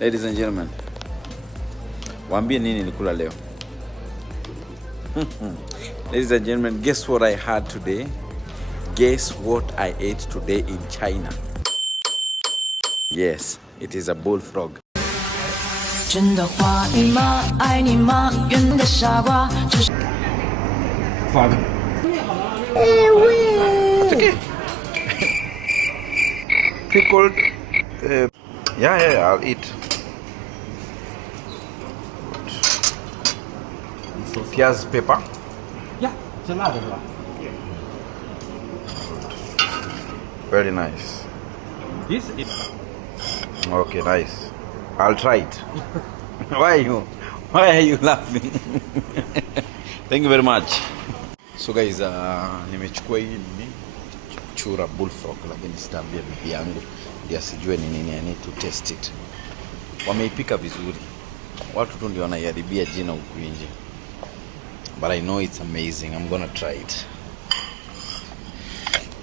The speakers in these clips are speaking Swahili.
Ladies and gentlemen, waambie nini nilikula leo? Ladies and gentlemen, guess what I had today? Guess what I ate today in China? Yes, it is a bullfrog. Father. Pickled. Yeah, I'll eat. Piaz pepper? Yeah, salad. Very nice. This is... Okay, nice. I'll try it. Why are you laughing? Thank you very much. So guys, nimechukua hii chura bullfrog, lakini sitaambia bibi yangu ndio asijue ni nini. I need to test it. Wameipika vizuri. Watu tu ndio wanaiharibia jina huku nje. But I know it's amazing. I'm gonna try it.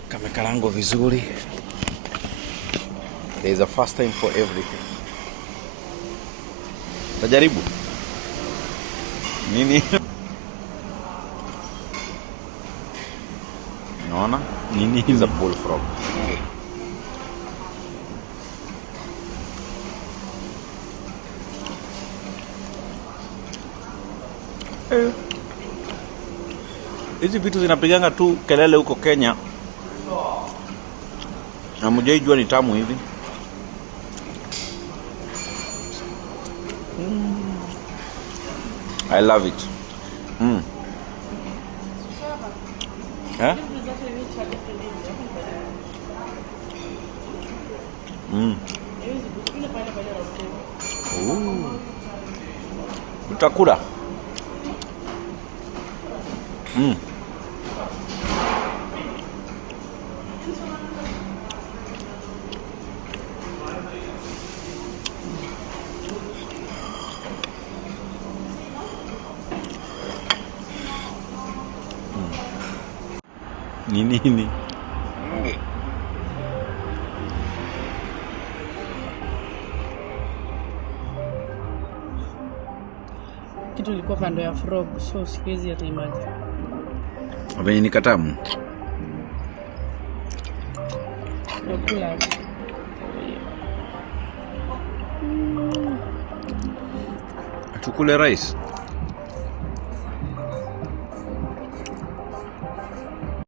Kamekarango vizuri. There is a first time for everything. Tajaribu. Nini? Naona? Nini is a bullfrog. Hizi vitu zinapiganga tu kelele huko Kenya. Na mjaijua ni tamu hivi. I love it. Huh? Utakula. Nini? Kitu liko kando ya frog, so siwezi hata imagine. Venye ni katamu. Nakula. Tukule rice.